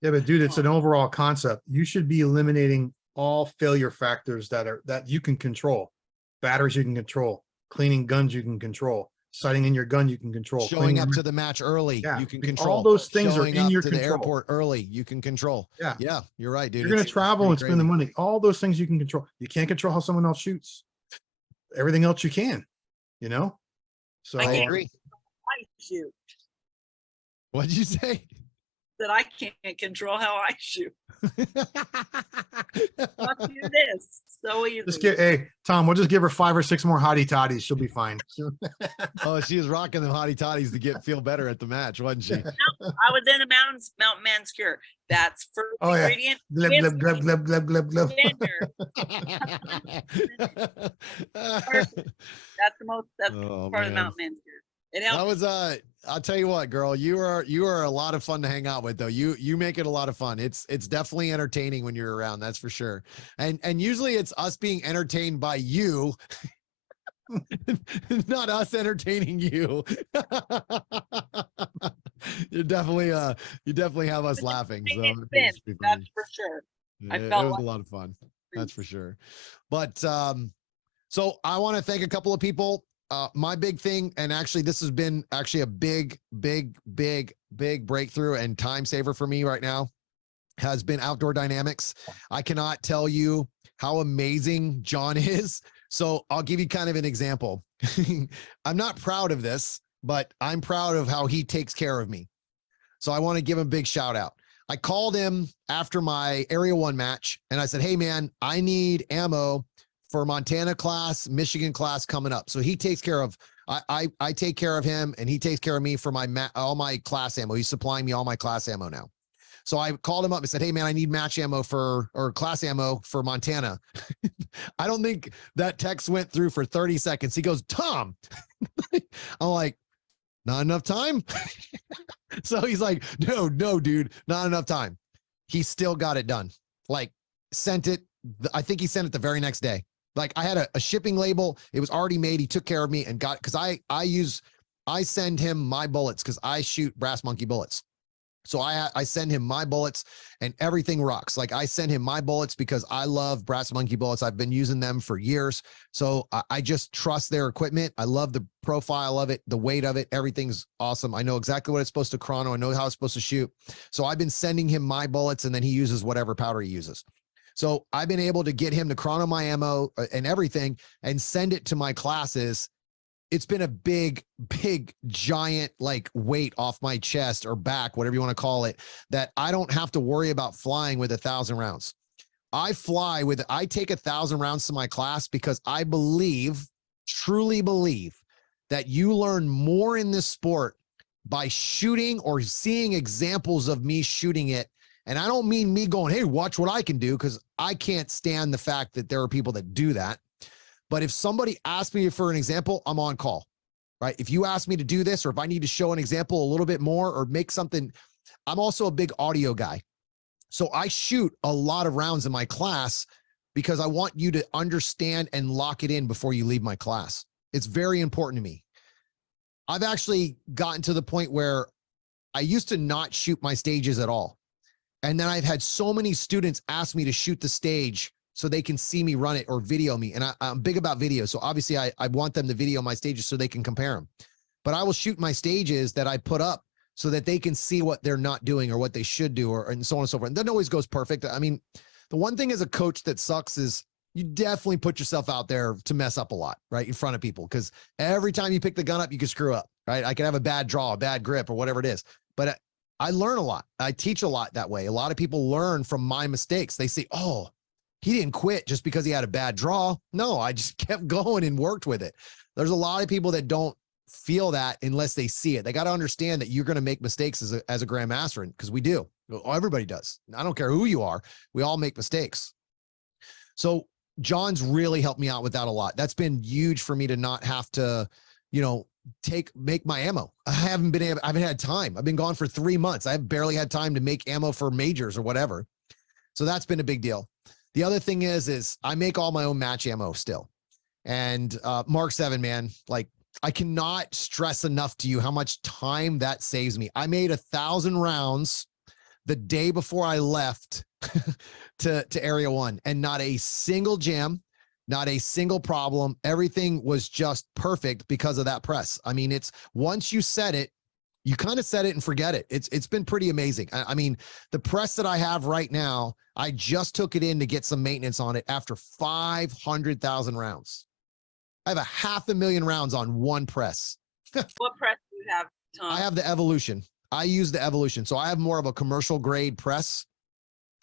Yeah, but dude, it's an overall concept. You should be eliminating all failure factors that you can control. Batteries you can control, cleaning guns you can control, sighting in your gun you can control, showing up to the match early you can control. All those things are in your control. The airport early you can control. Yeah, you're right, dude. You're gonna travel and spend the money. All those things you can control. You can't control how someone else shoots. Everything else you can, you know. So I agree. I shoot. What'd you say? That I can't control how I shoot. Let's do this. So easy. Hey, Tom, we'll just give her 5 or 6 more hottie toddies. She'll be fine. Oh, she was rocking them hottie toddies to feel better at the match, wasn't she? No, I was in a Mountain Man's Cure. That's first ingredient. Glub, glub, glub, glub, glub, glub, glub. That's the most. That's part of the Mountain Man's Cure. That was I'll tell you what, girl, you are a lot of fun to hang out with, though. You make it a lot of fun. It's definitely entertaining when you're around, that's for sure. And usually it's us being entertained by you, not us entertaining you. You definitely have us laughing. So that's for sure. It was a lot of fun. That's for sure. But so I want to thank a couple of people. My big thing, and actually this has been a big breakthrough and time saver for me right now, has been Outdoor Dynamics. I cannot tell you how amazing John is. So I'll give you kind of an example. I'm not proud of this, but I'm proud of how he takes care of me. So I want to give him a big shout out. I called him after my Area 1 match and I said, hey man, I need ammo for Montana class, Michigan class coming up. So he takes care of, I take care of him, and he takes care of me for all my class ammo. He's supplying me all my class ammo now. So I called him up and said, hey man, I need match ammo or class ammo for Montana. I don't think that text went through for 30 seconds. He goes, Tom. I'm like, not enough time. So he's like, no, dude, not enough time. He still got it done. Like, sent it. I think he sent it the very next day. Like I had a shipping label. It was already made. He took care of me and got, cause I send him my bullets cause I shoot brass monkey bullets. So I send him my bullets and everything rocks. Like I send him my bullets because I love brass monkey bullets. I've been using them for years. So I just trust their equipment. I love the profile of it, the weight of it. Everything's awesome. I know exactly what it's supposed to chrono. I know how it's supposed to shoot. So I've been sending him my bullets and then he uses whatever powder he uses. So I've been able to get him to chrono my ammo and everything and send it to my classes. It's been a big, giant like weight off my chest or back, whatever you want to call it, that I don't have to worry about flying with 1,000 rounds. I take 1,000 rounds to my class because I truly believe that you learn more in this sport by shooting or seeing examples of me shooting it. And I don't mean me going, hey, watch what I can do, because I can't stand the fact that there are people that do that. But if somebody asks me for an example, I'm on call, right? If you ask me to do this, or if I need to show an example a little bit more or make something, I'm also a big audio guy. So I shoot a lot of rounds in my class because I want you to understand and lock it in before you leave my class. It's very important to me. I've actually gotten to the point where I used to not shoot my stages at all. And then I've had so many students ask me to shoot the stage so they can see me run it or video me. And I'm big about video. So obviously I want them to video my stages so they can compare them. But I will shoot my stages that I put up so that they can see what they're not doing or what they should do, and so on and so forth. And that always goes perfect. I mean, the one thing as a coach that sucks is you definitely put yourself out there to mess up a lot, right? In front of people. Because every time you pick the gun up, you can screw up, right? I can have a bad draw, a bad grip, or whatever it is. But I learn a lot. I teach a lot that way. A lot of people learn from my mistakes. They say, oh, he didn't quit just because he had a bad draw. No, I just kept going and worked with it. There's a lot of people that don't feel that unless they see it. They got to understand that you're going to make mistakes as a grandmaster, because we do. Everybody does. I don't care who you are. We all make mistakes. So John's really helped me out with that a lot. That's been huge for me to not have to, make my ammo. I haven't had time. I've been gone for 3 months. I've barely had time to make ammo for majors or whatever. So that's been a big deal. The other thing is I make all my own match ammo still. And Mark 7, man, like I cannot stress enough to you how much time that saves me. I made 1,000 rounds the day before I left to Area 1, and not a single jam, not a single problem. Everything was just perfect because of that press. I mean, it's once you set it, you kind of set it and forget it. It's been pretty amazing. I mean, the press that I have right now, I just took it in to get some maintenance on it after 500,000 rounds. I have 500,000 rounds on one press. What press do you have, Tom? I have the Evolution. I use the Evolution. So I have more of a commercial grade press.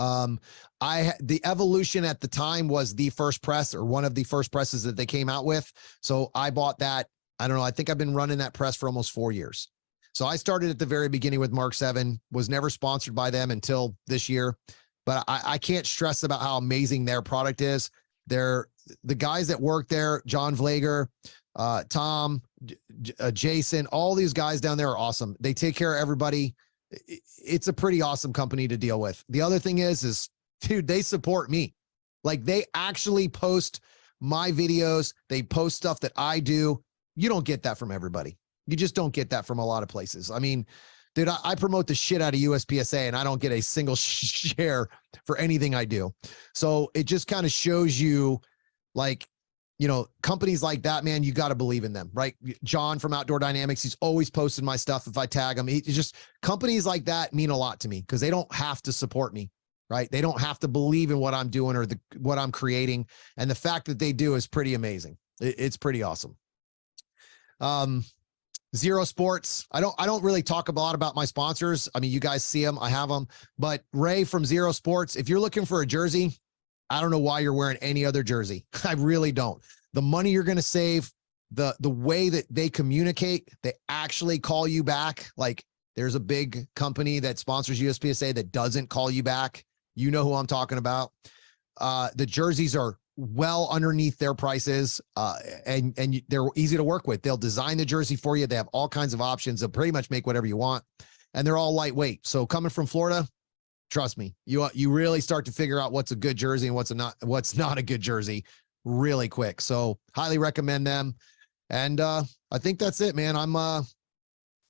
The Evolution at the time was the first press, or one of the first presses that they came out with. So I bought that. I don't know. I think I've been running that press for almost 4 years. So I started at the very beginning with Mark 7, was never sponsored by them until this year, but I can't stress about how amazing their product is. The guys that work there, John Vlager, Tom, Jason, all these guys down there are awesome. They take care of everybody. It's a pretty awesome company to deal with. The other thing is dude, they support me. Like they actually post my videos. They post stuff that I do. You don't get that from everybody. You just don't get that from a lot of places. I mean, dude, I promote the shit out of USPSA and I don't get a single share for anything I do. So it just kind of shows you, like, companies like that, man, you got to believe in them, right? John from Outdoor Dynamics, he's always posting my stuff if I tag him. It's just companies like that mean a lot to me because they don't have to support me, right? They don't have to believe in what I'm doing or what I'm creating. And the fact that they do is pretty amazing. It's pretty awesome. Zero Sports. I don't really talk a lot about my sponsors. I mean, you guys see them, I have them, but Ray from Zero Sports, if you're looking for a jersey, I don't know why you're wearing any other jersey. I really don't. The money you're going to save, the way that they communicate, they actually call you back. Like there's a big company that sponsors USPSA that doesn't call you back. You know who I'm talking about. The jerseys are well underneath their prices, and they're easy to work with. They'll design the jersey for you. They have all kinds of options. They'll pretty much make whatever you want, and they're all lightweight. So coming from Florida, trust me, you really start to figure out what's a good jersey and what's not a good jersey really quick. So highly recommend them. And I think that's it, man. I'm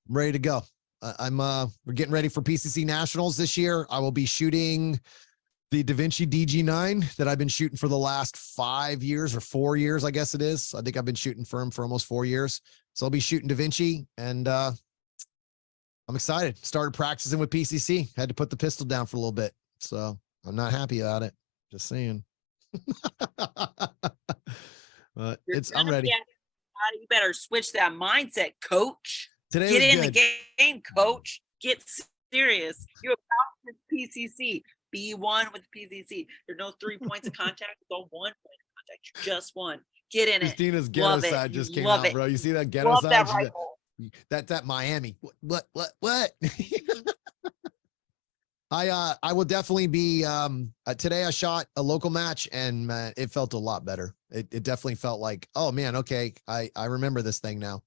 ready to go. We're getting ready for PCC Nationals this year. I will be shooting the DaVinci DG9 that I've been shooting for the last 5 years or 4 years, I guess it is. I think I've been shooting for him for almost 4 years. So I'll be shooting DaVinci, and I'm excited. Started practicing with PCC. Had to put the pistol down for a little bit. So I'm not happy about it. Just saying. But I'm ready. You better switch that mindset, coach. Today Get in good. the game, coach. Get serious. You're about this PCC. Be one with PCC. There's no 3 points of contact. It's all 1 point of contact. You just one. Get in Christina's it. ghetto Love side it. just came Love out, it. bro. You see that ghetto Love side? that rifle. That's at Miami. What? I will definitely be today I shot a local match, and it felt a lot better. It definitely felt like, oh man, okay, I remember this thing now.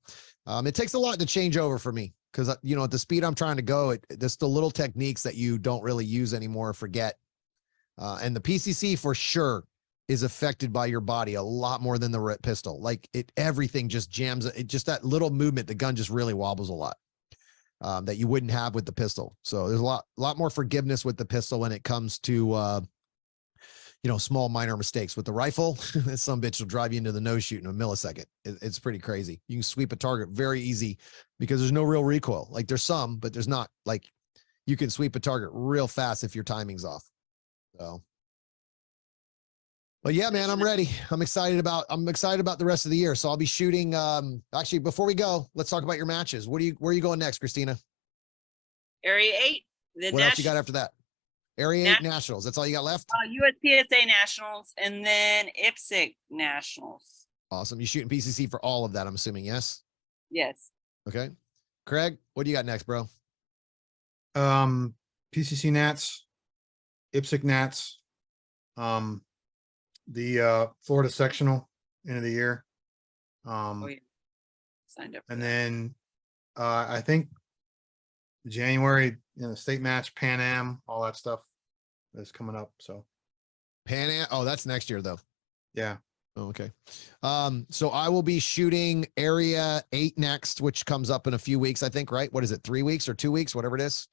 It takes a lot to change over for me, because at the speed I'm trying to go, there's the little techniques that you don't really use anymore, forget. And the PCC for sure is affected by your body a lot more than the pistol. Like everything just jams. It just, that little movement, the gun just really wobbles a lot. That you wouldn't have with the pistol. So there's a lot more forgiveness with the pistol when it comes to, small minor mistakes. With the rifle, this some bitch will drive you into the nose shoot in a millisecond. It's pretty crazy. You can sweep a target very easy because there's no real recoil. Like there's some, but there's not. Like you can sweep a target real fast if your timing's off. So, but yeah, man, I'm ready. I'm excited about the rest of the year. So I'll be shooting. Actually, before we go, let's talk about your matches. Where are you going next, Christina? Area 8. What else you got after that? Area 8 Nationals. That's all you got left? USPSA Nationals, and then IPSC Nationals. Awesome. You shooting PCC for all of that, I'm assuming, yes? Yes. Okay. Craig, what do you got next, bro? PCC Nats, IPSC Nats, the Florida sectional end of the year. Signed up. And then I think January, state match, Pan Am, all that stuff is coming up. So Pan Am. Oh, that's next year though. Yeah. Oh, okay. So I will be shooting Area 8 next, which comes up in a few weeks, I think, right? What is it? 3 weeks or 2 weeks, whatever it is.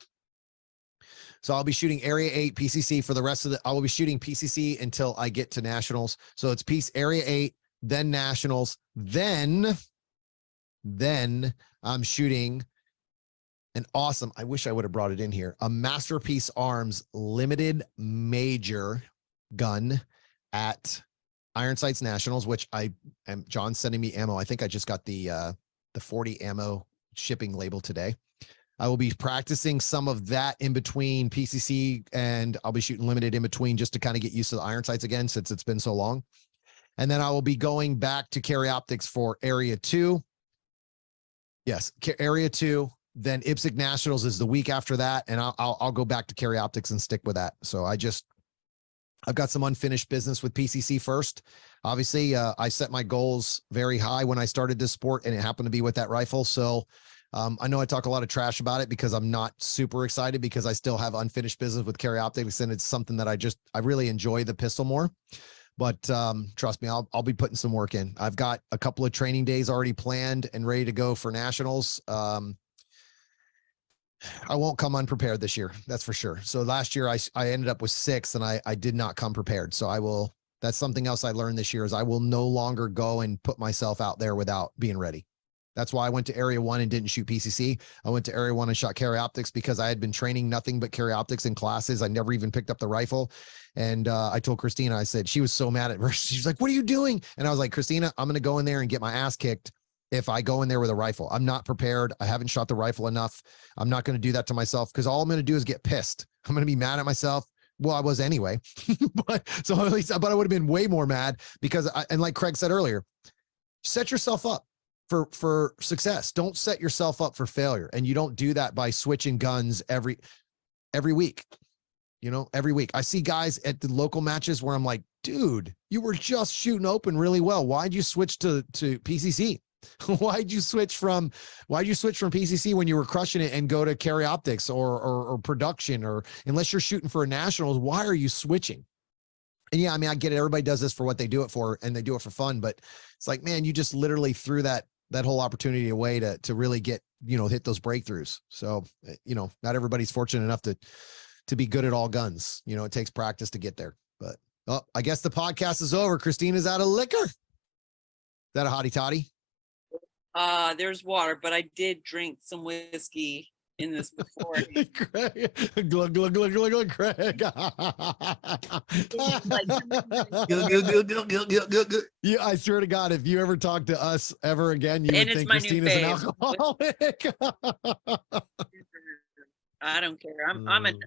So I'll be shooting Area 8 PCC for the rest of I will be shooting PCC until I get to Nationals. So it's Area 8, then Nationals, then I'm shooting an awesome, I wish I would have brought it in here, a Masterpiece Arms limited gun at Iron Sights Nationals, which John's sending me ammo. I think I just got the 40 ammo shipping label today. I will be practicing some of that in between PCC, and I'll be shooting limited in between just to kind of get used to the Iron Sights again, since it's been so long. And then I will be going back to Carry Optics for Area 2. Yes, Area 2. Then IPSC Nationals is the week after that, and I'll go back to Carry Optics and stick with that. So I've got some unfinished business with PCC first. Obviously, I set my goals very high when I started this sport, and it happened to be with that rifle. So I know I talk a lot of trash about it because I'm not super excited, because I still have unfinished business with Carry Optics, and it's something that I really enjoy the pistol more. But trust me, I'll be putting some work in. I've got a couple of training days already planned and ready to go for Nationals. I won't come unprepared this year. That's for sure. So last year I ended up with 6, and I did not come prepared. So that's something else I learned this year, is I will no longer go and put myself out there without being ready. That's why I went to Area 1 and didn't shoot PCC. I went to Area 1 and shot Carry Optics because I had been training nothing but Carry Optics in classes. I never even picked up the rifle. And I told Christina, I said, she was so mad at her. She's like, what are you doing? And I was like, Christina, I'm going to go in there and get my ass kicked if I go in there with a rifle. I'm not prepared. I haven't shot the rifle enough. I'm not going to do that to myself, because all I'm going to do is get pissed. I'm going to be mad at myself. Well, I was anyway, but I would have been way more mad because and like Craig said earlier, set yourself up for success. Don't set yourself up for failure. And you don't do that by switching guns every week. Every week I see guys at the local matches where I'm like, dude, you were just shooting open really well. Why'd you switch to PCC? Why'd you switch from PCC when you were crushing it and go to Carry Optics or production, or unless you're shooting for a Nationals, why are you switching? And yeah, I mean, I get it. Everybody does this for what they do it for, and they do it for fun, but it's like, man, you just literally threw that whole opportunity away to really get, hit those breakthroughs. So, not everybody's fortunate enough to be good at all guns. It takes practice to get there, but I guess the podcast is over. Christina's out of liquor. Is that a hottie toddy? There's water, but I did drink some whiskey in this before. Craig, glug, glug, glug, glug, glug, Craig. Yeah, I swear to God, if you ever talk to us ever again, you would think Christina's an alcoholic. I don't care. I'm an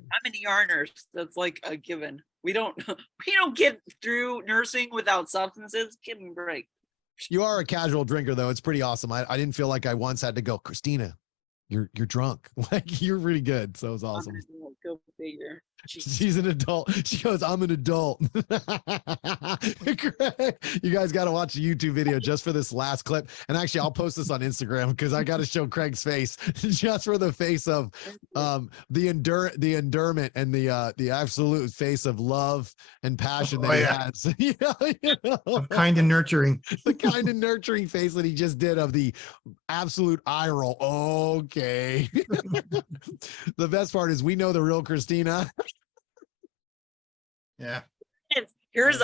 ER nurse. That's like a given. We don't get through nursing without substances. Give me a break. You are a casual drinker, though. It's pretty awesome. I didn't feel like I once had to go, Christina, you're drunk. Like, you're really good. So it was awesome. Go figure. She's an adult. She goes, I'm an adult. You guys got to watch the YouTube video just for this last clip. And actually, I'll post this on Instagram because I got to show Craig's face just for the face of the endurement and the absolute face of love and passion that he has. Of kind and nurturing. The kind and nurturing face that he just did of the absolute eye roll. Okay. The best part is we know the real Christina. Yeah. This is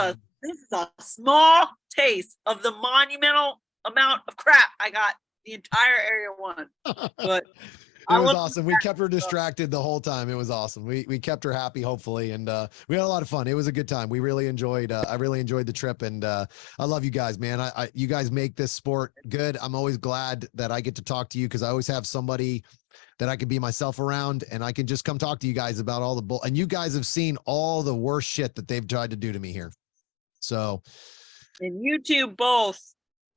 a small taste of the monumental amount of crap I got the entire area one. But it was awesome. We kept her distracted the whole time. It was awesome. We kept her happy, hopefully, and we had a lot of fun. It was a good time. We really enjoyed. I really enjoyed the trip, and I love you guys, man. You guys make this sport good. I'm always glad that I get to talk to you because I always have somebody that I can be myself around, and I can just come talk to you guys about all the bull. And you guys have seen all the worst shit that they've tried to do to me here. So, and you two both,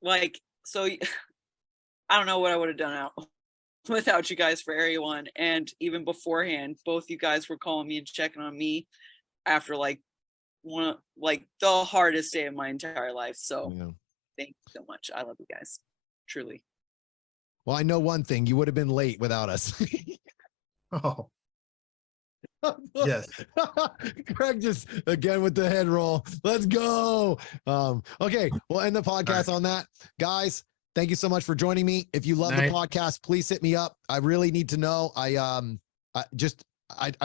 like, so I don't know what I would have done out without you guys for Area 1. And even beforehand, both you guys were calling me and checking on me after like the hardest day of my entire life. So thank you so much. I love you guys. Truly. Well, I know one thing, you would have been late without us. Oh. Yes. Craig just again with the head roll. Let's go. Okay, we'll end the podcast on that. Guys, thank you so much for joining me. If you love the podcast, please hit me up. I really need to know. I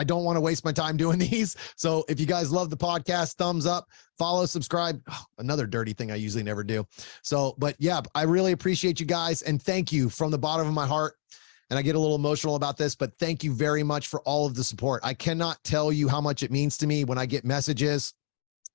don't want to waste my time doing these. So if you guys love the podcast, thumbs up, follow, subscribe. Oh, another dirty thing I usually never do. So, but yeah, I really appreciate you guys. And thank you from the bottom of my heart. And I get a little emotional about this, but thank you very much for all of the support. I cannot tell you how much it means to me when I get messages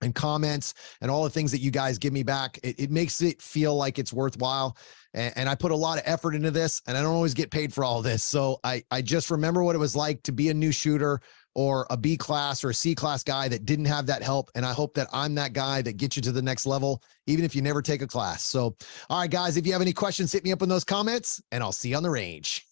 and comments and all the things that you guys give me back. It makes it feel like it's worthwhile. And I put a lot of effort into this, and I don't always get paid for all this. So I just remember what it was like to be a new shooter or a B class or a C class guy that didn't have that help. And I hope that I'm that guy that gets you to the next level, even if you never take a class. So, all right, guys, if you have any questions, hit me up in those comments, and I'll see you on the range.